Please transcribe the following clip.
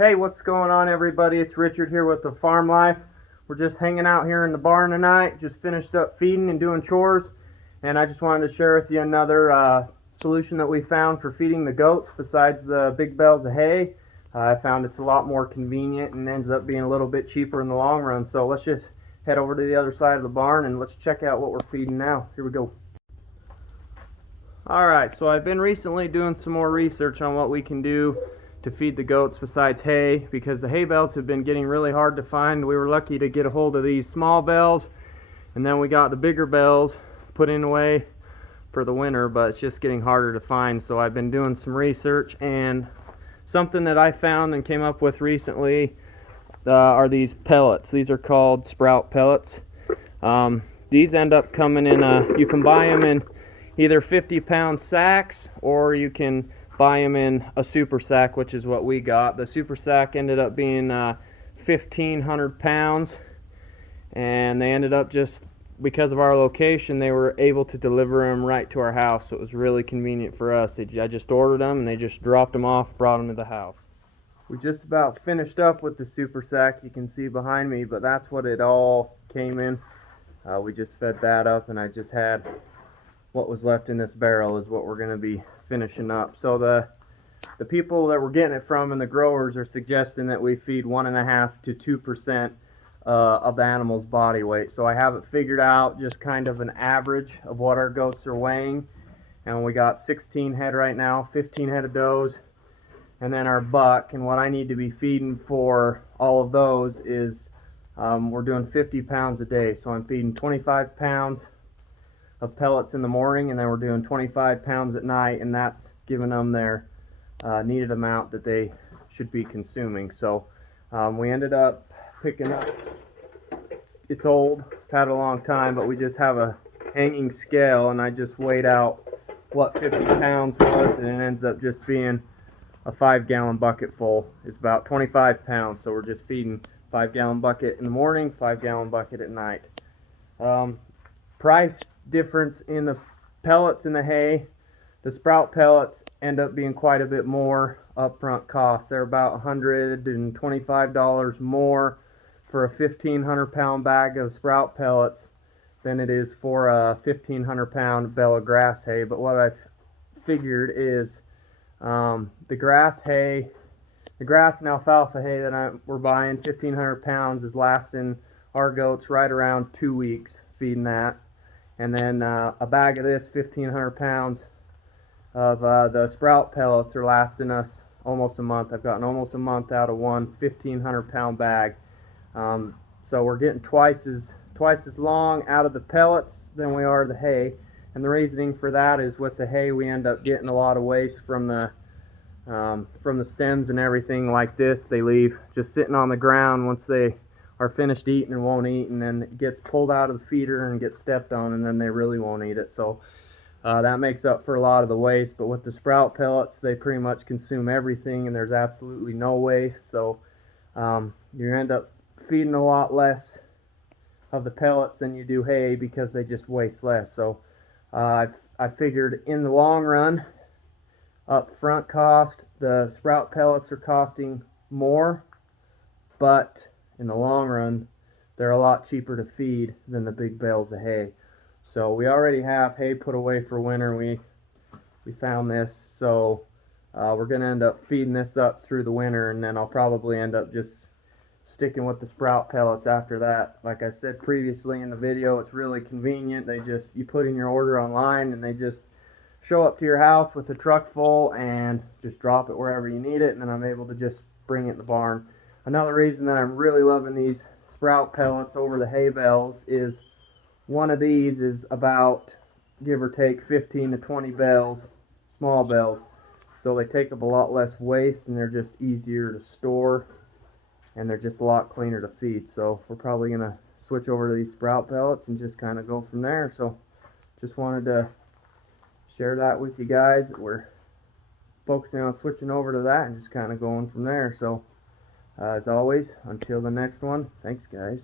Hey, what's going on, everybody? It's Richard here with the Farm Life. We're just hanging out here in the barn tonight. Just finished up feeding and doing chores, and I just wanted to share with you another solution that we found for feeding the goats besides the big bales of hay. I found it's a lot more convenient and ends up being a little bit cheaper in the long run. So let's just head over to the other side of the barn and let's check out what we're feeding now. Here we go. Alright, so I've been recently doing some more research on what we can do to feed the goats besides hay, because the hay bales have been getting really hard to find. We were lucky to get a hold of these small bales, and then we got the bigger bales put in away for the winter, but it's just getting harder to find. So I've been doing some research, and something that I found and came up with recently are these pellets. These are called sprout pellets. These end up coming in you can buy them in either 50-pound sacks, or you can buy them in a super sack, which is what we got. The super sack ended up being 1,500 pounds, and they ended up, just because of our location, they were able to deliver them right to our house. So it was really convenient for us. I just ordered them, and they just dropped them off, brought them to the house. We just about finished up with the super sack, you can see behind me, but that's what it all came in. We just fed that up, and I just had what was left in this barrel is what we're going to be finishing up. So the people that we're getting it from and the growers are suggesting that we feed 1.5 to 2% of the animal's body weight. So I have it figured out, just kind of an average of what our goats are weighing, and we got 16 head right now, 15 head of does, and then our buck. And what I need to be feeding for all of those is we're doing 50 pounds a day. So I'm feeding 25 pounds of pellets in the morning, and then we're doing 25 pounds at night, and that's giving them their needed amount that they should be consuming. So we ended up picking up, it's old, it's had a long time, but we just have a hanging scale, and I just weighed out what 50 pounds was, and it ends up just being a 5-gallon bucket full. It's about 25 pounds, so we're just feeding 5-gallon bucket in the morning, 5-gallon bucket at night. Price difference in the pellets and the hay. The sprout pellets end up being quite a bit more upfront cost. They're about $125 more for a 1,500 pound bag of sprout pellets than it is for a 1,500 pound bale of grass hay. But what I've figured is the grass hay, the grass and alfalfa hay that we're buying, 1,500 pounds, is lasting our goats right around 2 weeks feeding that. And then a bag of this, 1,500 pounds of the sprout pellets, are lasting us almost a month. I've gotten almost a month out of one 1,500 pound bag. So we're getting twice as long out of the pellets than we are the hay. And the reasoning for that is, with the hay we end up getting a lot of waste from the stems and everything like this. They leave just sitting on the ground once they are finished eating and won't eat, and then it gets pulled out of the feeder and gets stepped on, and then they really won't eat it. So that makes up for a lot of the waste. But with the sprout pellets, they pretty much consume everything, and there's absolutely no waste. So you end up feeding a lot less of the pellets than you do hay, because they just waste less. So I figured in the long run, up front cost, the sprout pellets are costing more, but in the long run, they're a lot cheaper to feed than the big bales of hay. So we already have hay put away for winter. We found this, so we're going to end up feeding this up through the winter, and then I'll probably end up just sticking with the sprout pellets after that. Like I said previously in the video, it's really convenient. You put in your order online, and they just show up to your house with a truck full and just drop it wherever you need it, and then I'm able to just bring it in the barn. Another reason that I'm really loving these sprout pellets over the hay bales is one of these is about, give or take, 15 to 20 bales, small bales. So they take up a lot less waste, and they're just easier to store, and they're just a lot cleaner to feed. So we're probably going to switch over to these sprout pellets and just kind of go from there. So just wanted to share that with you guys. We're focusing on switching over to that and just kind of going from there. So as always, until the next one, thanks guys.